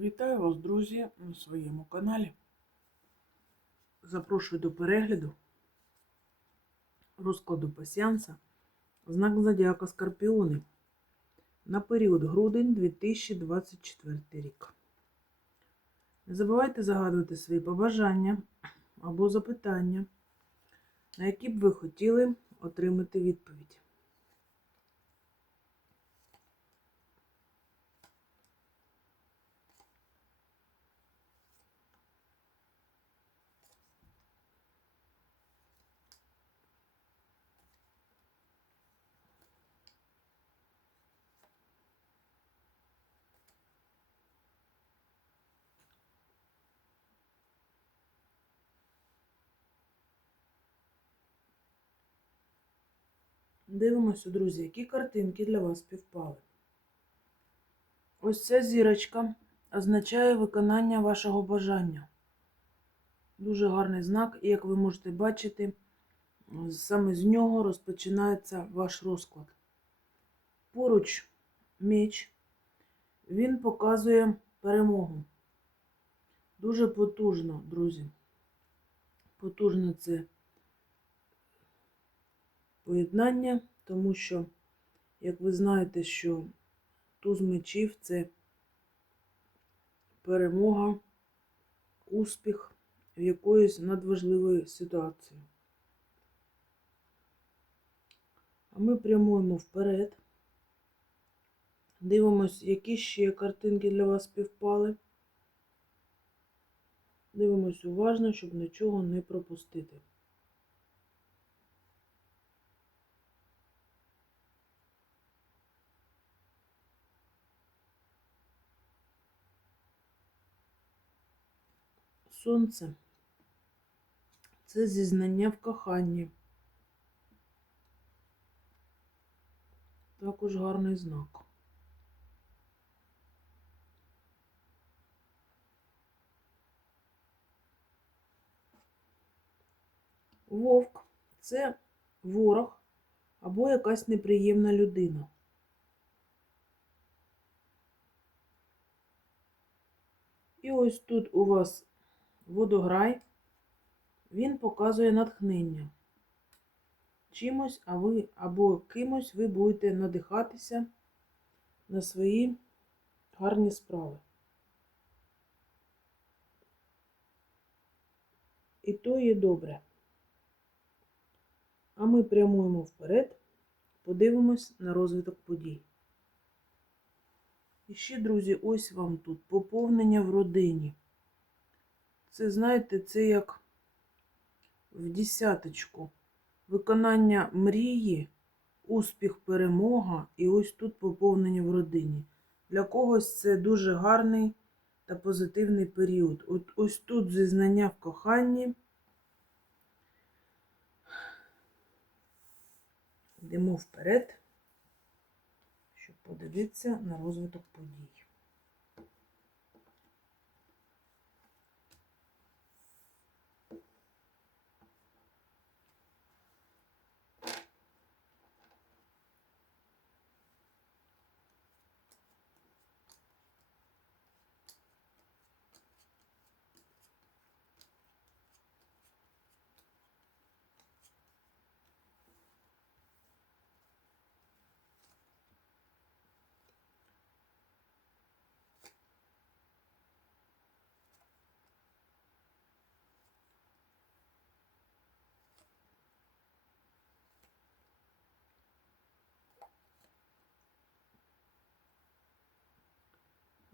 Вітаю вас, друзі, на своєму каналі. Запрошую до перегляду розкладу пасіанса знак Зодіака Скорпіони на період грудень 2024 рік. Не забувайте загадувати свої побажання або запитання, на які б ви хотіли отримати відповідь. Дивимося, друзі, які картинки для вас співпали. Ось ця зірочка означає виконання вашого бажання. Дуже гарний знак, і як ви можете бачити, саме з нього розпочинається ваш розклад. Поруч меч, він показує перемогу. Дуже потужно, друзі. Потужно це поєднання, тому що, як ви знаєте, що туз мечів це перемога, успіх в якоїсь надважливої ситуації. А ми прямуємо вперед. Дивимось, які ще картинки для вас співпали. Дивимось уважно, щоб нічого не пропустити. Сонце це зізнання в коханні. Також гарний знак. Вовк це ворог або якась неприємна людина. І ось тут у вас водограй, він показує натхнення. Чимось, а ви або кимось ви будете надихатися на свої гарні справи. І то є добре. А ми прямуємо вперед, подивимось на розвиток подій. І ще, друзі, ось вам тут поповнення в родині. Це, знаєте, це як в десяточку. Виконання мрії, успіх, перемога, і ось тут поповнення в родині. Для когось це дуже гарний та позитивний період. От ось тут зізнання в коханні. Йдемо вперед, щоб подивитися на розвиток подій.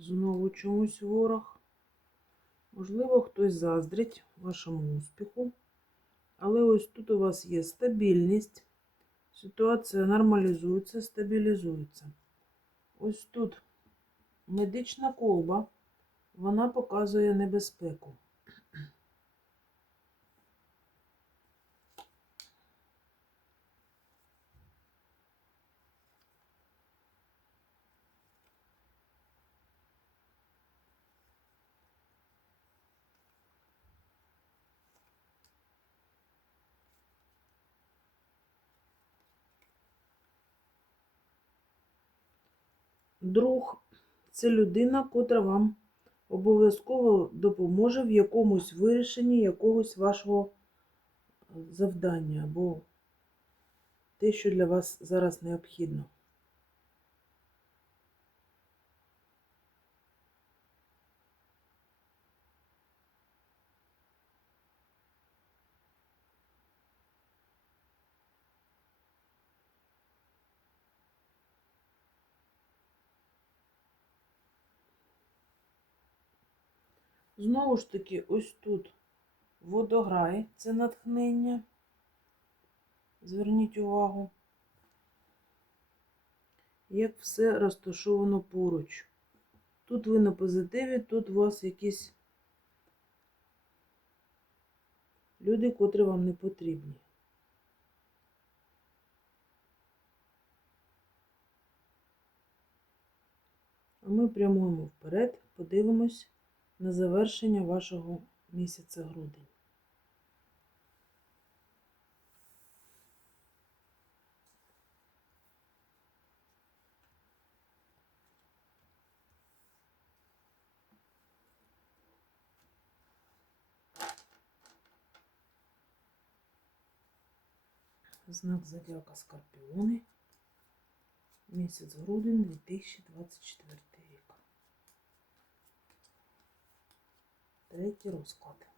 Знову чомусь ворог. Можливо, хтось заздрить вашому успіху. Але ось тут у вас є стабільність. Ситуація нормалізується, стабілізується. Ось тут медична колба, вона показує небезпеку. Друг це людина, котра вам обов'язково допоможе в якомусь вирішенні якогось вашого е, завдання або те, що для вас зараз необхідно. Знову ж таки, ось тут водограй це натхнення. Зверніть увагу, як все розташовано поруч. Тут ви на позитиві, тут у вас якісь люди, котрі вам не потрібні. А ми прямуємо вперед, подивимось на завершення вашого місяця грудень. Знак зодіака Скорпіони. Місяць грудень 2024 рік. Третій розклад.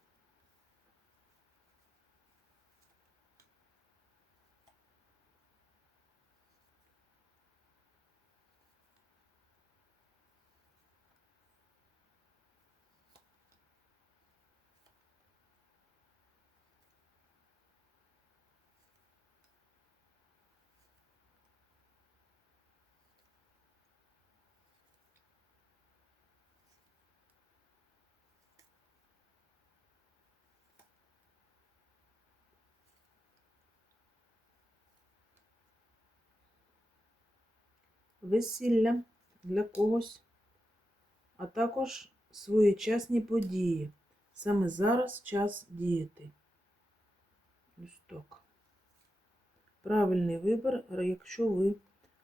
Весілля для когось, а також своєчасні події. Саме зараз час діяти. Ось так. Правильний вибір, якщо ви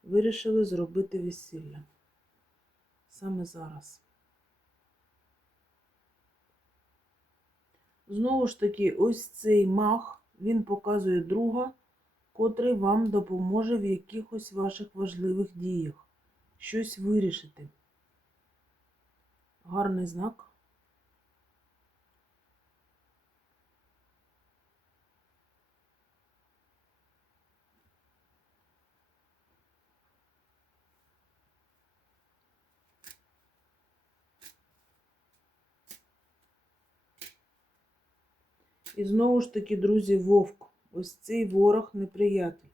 вирішили зробити весілля. Саме зараз. Знову ж таки, ось цей мах, він показує друга, котрий вам допоможе в якихось ваших важливих діях. Щось вирішити. Гарний знак. І знову ж таки, друзі, вовк. Ось цей ворог неприятель.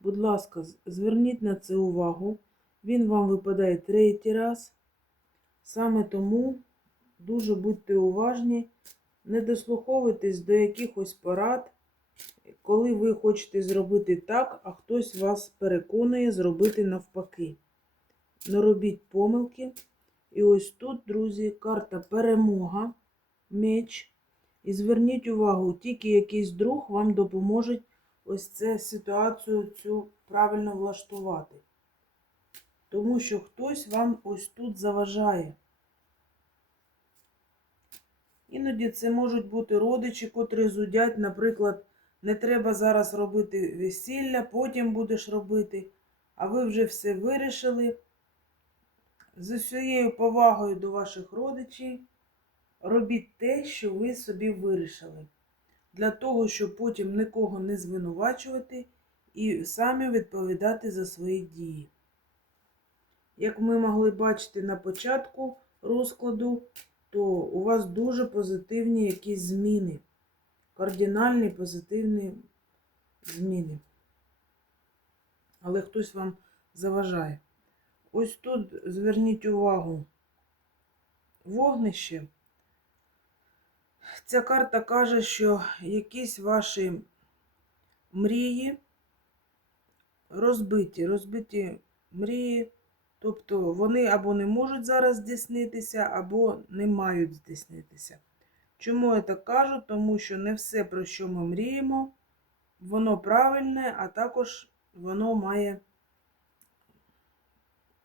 Будь ласка, зверніть на це увагу. Він вам випадає третій раз. Саме тому дуже будьте уважні, не дослуховуйтесь до якихось порад, коли ви хочете зробити так, а хтось вас переконує зробити навпаки. Не робіть помилки. І ось тут, друзі, карта перемога, меч. І зверніть увагу, тільки якийсь друг вам допоможе ось цю ситуацію цю правильно влаштувати. Тому що хтось вам ось тут заважає. Іноді це можуть бути родичі, котрі зудять, наприклад, не треба зараз робити весілля, потім будеш робити, а ви вже все вирішили. З усією повагою до ваших родичів робіть те, що ви собі вирішили. Для того, щоб потім нікого не звинувачувати і самі відповідати за свої дії. Як ми могли бачити на початку розкладу, то у вас дуже позитивні якісь зміни. Кардинальні позитивні зміни. Але хтось вам заважає. Ось тут зверніть увагу. Вогнище. Ця карта каже, що якісь ваші мрії розбиті, розбиті мрії, тобто вони або не можуть зараз здійснитися, або не мають здійснитися. Чому я так кажу? Тому що не все, про що ми мріємо, воно правильне, а також воно має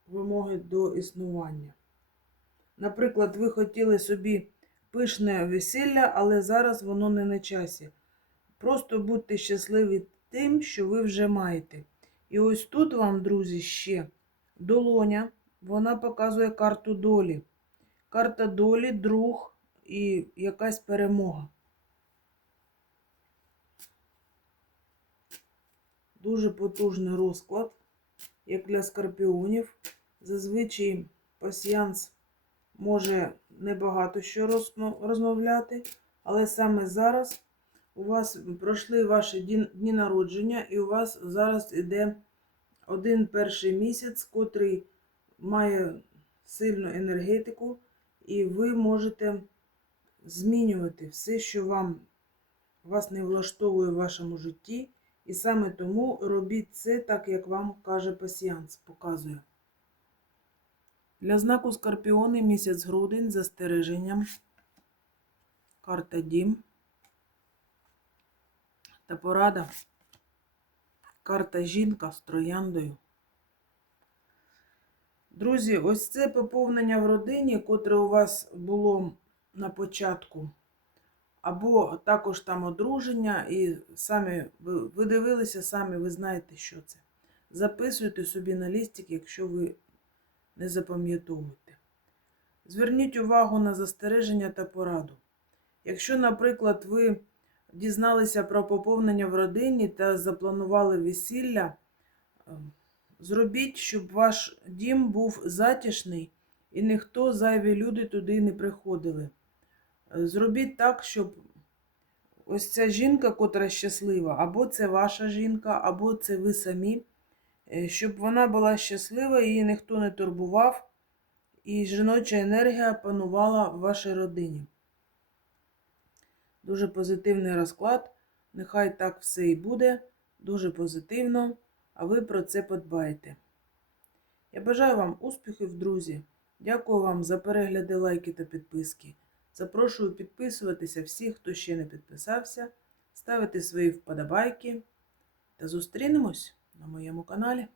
вимоги до існування. Наприклад, ви хотіли собі пишне весілля, але зараз воно не на часі. Просто будьте щасливі тим, що ви вже маєте. І ось тут вам, друзі, ще долоня. Вона показує карту долі. Карта долі, друг і якась перемога. Дуже потужний розклад, як для скорпіонів. Зазвичай пасіянс може небагато що розмовляти, але саме зараз у вас пройшли ваші дні дні народження, і у вас зараз іде один перший місяць, котрий має сильну енергетику, і ви можете змінювати все, що вам вас не влаштовує в вашому житті. І саме тому робіть це так, як вам каже пасіянс, показує. Для знаку Скорпіони місяць грудень застереженням. Карта Дім. Та порада. Карта жінка з трояндою. Друзі, ось це поповнення в родині, котре у вас було на початку. Або також там одруження, і самі ви дивилися, самі ви знаєте, що це. Записуйте собі на лістик, якщо ви не запам'ятовуєте. Зверніть увагу на застереження та пораду. Якщо, наприклад, ви дізналися про поповнення в родині та запланували весілля, е, зробіть, щоб ваш дім був затишний і ніхто зайві люди туди не приходили. Е, Зробіть так, щоб ось ця жінка, котра щаслива, або це ваша жінка, або це ви самі, щоб вона була щаслива, її ніхто не турбував, і жіноча енергія панувала в вашій родині. Дуже позитивний розклад. Нехай так все і буде. Дуже позитивно, а ви про це подбаєте. Я бажаю вам успіхів, друзі. Дякую вам за перегляди, лайки та підписки. Запрошую підписуватися всіх, хто ще не підписався, ставити свої вподобайки та зустрінемось на моєму каналі.